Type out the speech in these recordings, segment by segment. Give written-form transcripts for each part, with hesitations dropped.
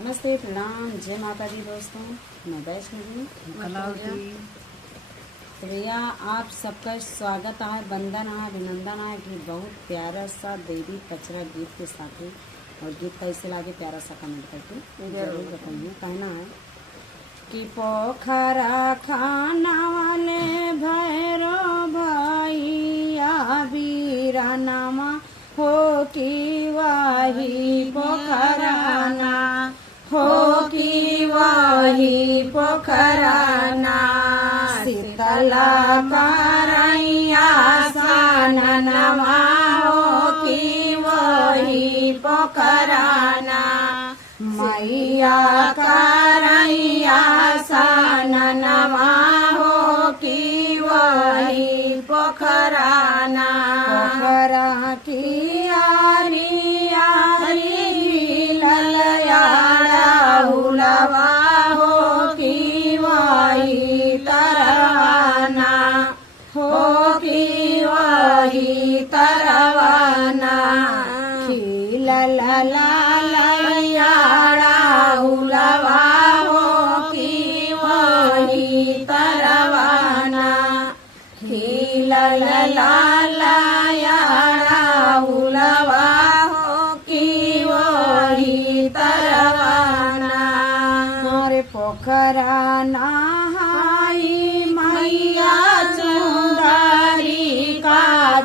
नमस्ते, प्रणाम, जय माता दी दोस्तों। मैं वैष्णवी तो भैया आप सबका स्वागत है, वंदन है, अभिनंदन है कि बहुत प्यारा सा देवी पचरा गीत के साथ ही और गीत कैसे लागे प्यारा सा कमेंट करके जरूर बताइए। कहना है कि पोखरा खाना वाले भैरो भैया बीरा नामा हो कि वाही पोखराना हो कि वाही पोखराना शीतला करैया साननमा हो कि वही पोखराना मैया करैया साननमा हो कि वही पोखराना पोखरा की यारी यारी ललयाड़ा हुलवा हो कि वही तरवाना हो कि वही तरवाना खिलल ललयाड़ा हुलवा हो कि वही तरवाना खिलल ललयाड़ा हुलवा हो कि वही तरवाना हमारे पोखरा नहाई मैया चुंदरी का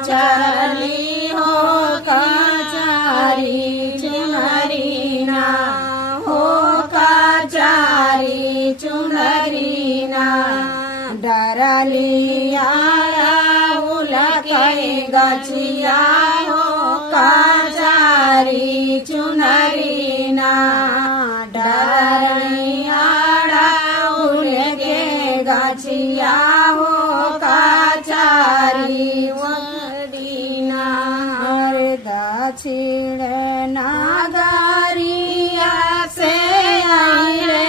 चली हो कचारी चुनरीना हो कचारी चुनरीना डरलिया उलके गचिया हो कचारी चुनरीना डरलिया उलके गचिया हो कचारी वदीना हरे दक्षिण नागरिया से आइले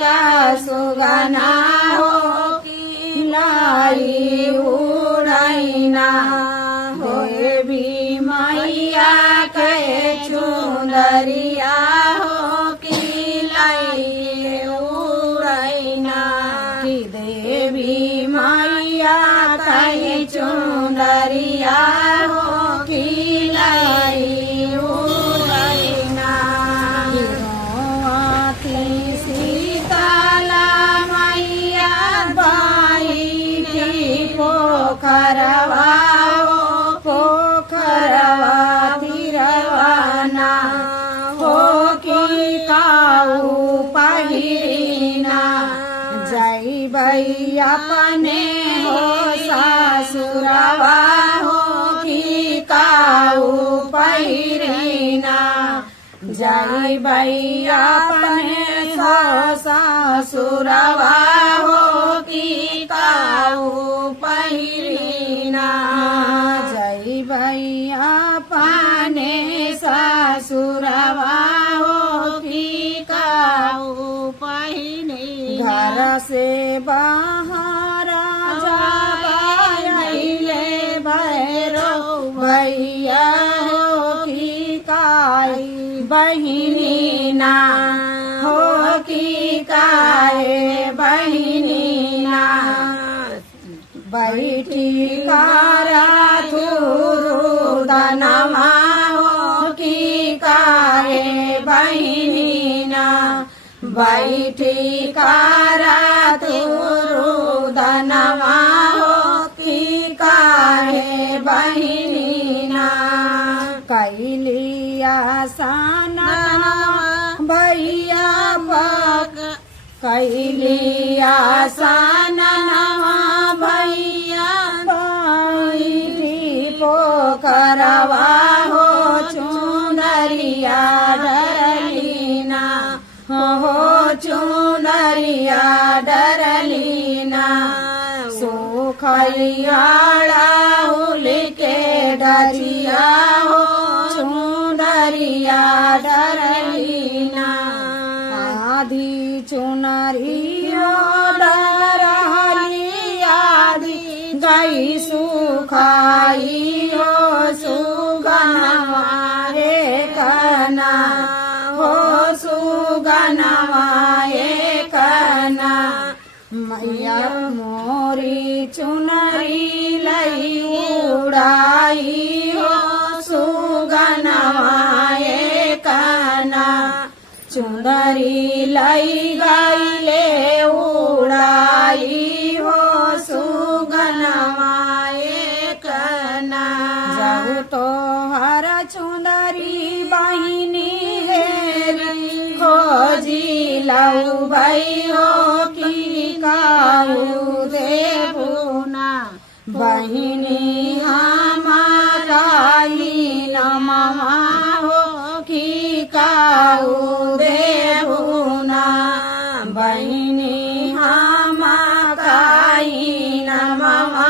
का सुगना हो कि लाई उड़ैना देवी मैया के चुंदरिया हो कि लाई उड़ैना कि देवी मैया के चुंदरिया हो कि लाई उड़ैना सीतला मैया बाई की पोखरवा पोखरवा तिरवाना हो कि काऊ पहिरीना जय भैया अपने हो सासुरवा हो कि काऊ पहिरीना जय भैया अपने सासुरवा हो कि काऊ पहिरीना जय भैया अपने सासुरवा हो कि काऊ पहिरीना घर से बाहर जाइले भैरो भैया हो कि काई बहिनीना हो कि काए बहिनीना बैठी कारा थुरु दनमा हो कि काए बहिनीना बैठी कारा थुरु दनमा हो कि काए बहिनीना कैलिया साना भैया पक कैलिया साना भैया बैठी पोखरवा हो चुनरिया डरलीना हो चुनरिया डरलीना सुखैयाड़ा उलके डरिया हो चुनरिया डरलीना आधी चुनरिया डरली आधी गई सुखाई हो सुगना रे कना हो सु सुगनवा एकना मैया मोरी चुनरी लई उड़ाई हो सुगनवा एकना चुनरी लई गईले उड़ाई हो सुगनवा एकना जाऊ तो हर चुनरी बहिनी हेरी खोजी लऊ भई हो की काऊ देबुना बहिनी हमारा नमवा हो की काऊ देबुना बहिनी हमारा नमवा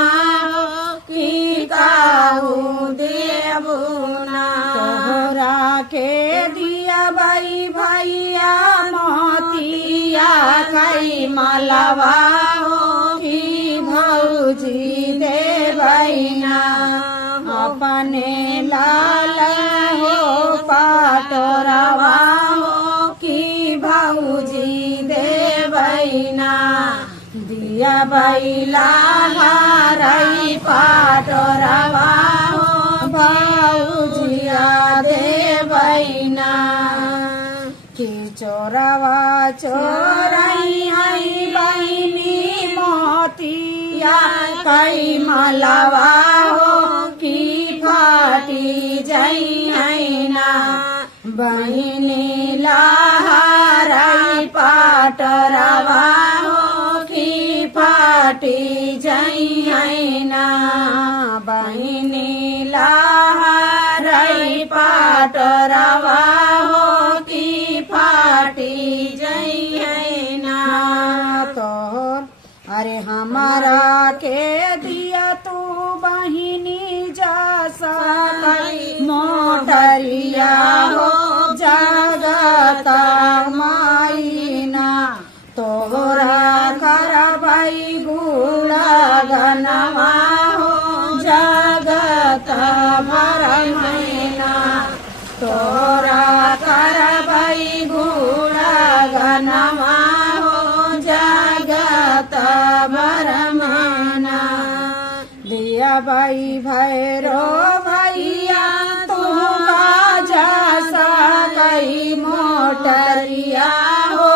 हो की काऊ देबुना तोहरा के दिया बाई भैया मोतिया कई मलवा हो की भौजी दे बहिना अपने लाल हो पाटोरवा हो की भौजी दे बहिना दिया बैला हरई पाटोरवा हो भौजिया दे बहिना की चोरवा चोरई हई बहिनी मोतिया कई मलवा हो की फाटी जई हैना बहिनी लहरई पाटरवा हो की फाटी जई हैना बहिनी लहरई पाटरवा हो की फाटी जई हैना तोहर अरे हमारा के दिया तू बहिनी जा सकी मोटरिया हो जगता माईना तोहरा करबई गुड़ा गनवा हो जगता भरमैना तोरा करबई गुड़ा गनवा हो जगत भरमना दिया बाई भैरो भैया तुमका जैसा कई मोटरिया हो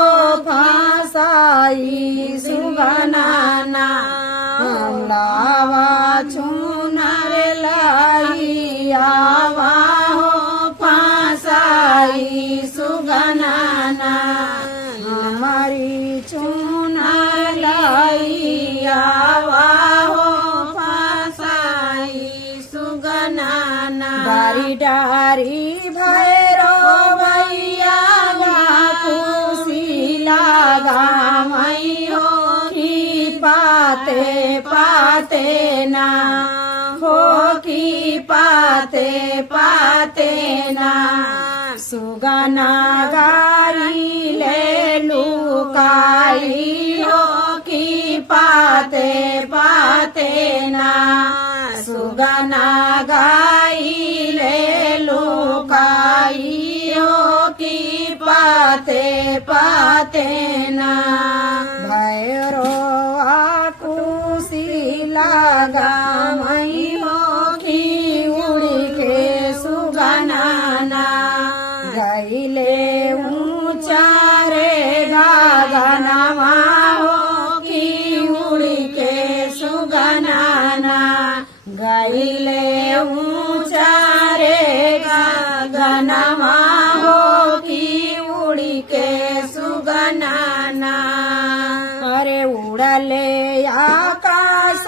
फासाई सुगनाना लावा चुनर लाई आवा हो फासाई सुगनाना हमारी चुनर लाई आवा हो फासाई सुगनाना डारी डारी भैरो भैया खुशी लगा मई हो की पाते पाते ना हो की पाते पाते ना सुगना गारी ले लुकाई हो की पाते पाते ना सुगना गाई ले लुकाई हो की पाते पाते ना भैरो आकुशी लगा मई हो की उड़ के सुगनाना गईले ऊंचा रे गगनवा हो की उड़ के सुगनाना गईले ऊंचा रे गगनवा हो की उड़ के सुगनाना अरे उड़ले आकाश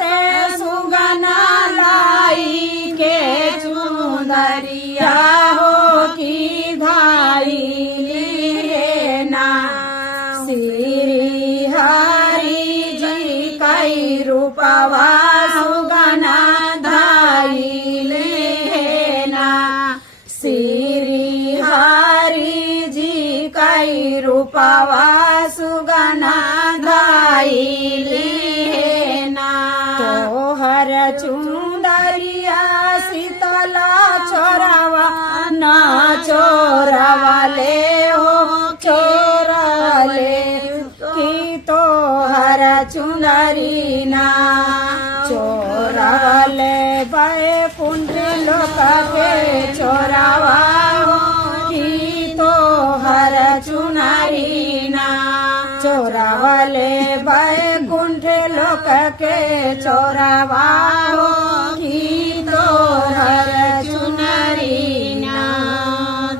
सुगना लाई के चुंदरिया हो की धाई लेना श्री हरि जी कई रूपवा सुगना धाई लेना श्री हरि जी कई रूपवा सुगना धाई लेना तोहर चुंदरिया शीतला चोरवा ना चोरवा ले हो चोरा चुनारी ना चोरावले बैकुंठ लोक के चोरावा की तो हर चुनारी ना चोरावले बैकुंठ लोक के चोरावा की तो हर चुनारी ना।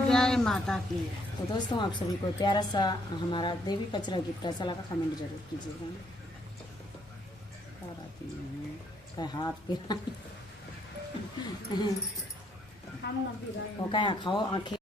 जय माता की। तो दोस्तों आप सभी को प्यारा सा हमारा देवी कचरा गिफ्ट ऐसा लगा कमेंट जरूर कीजिएगा। हाथ पे वो क्या खाओ आंखें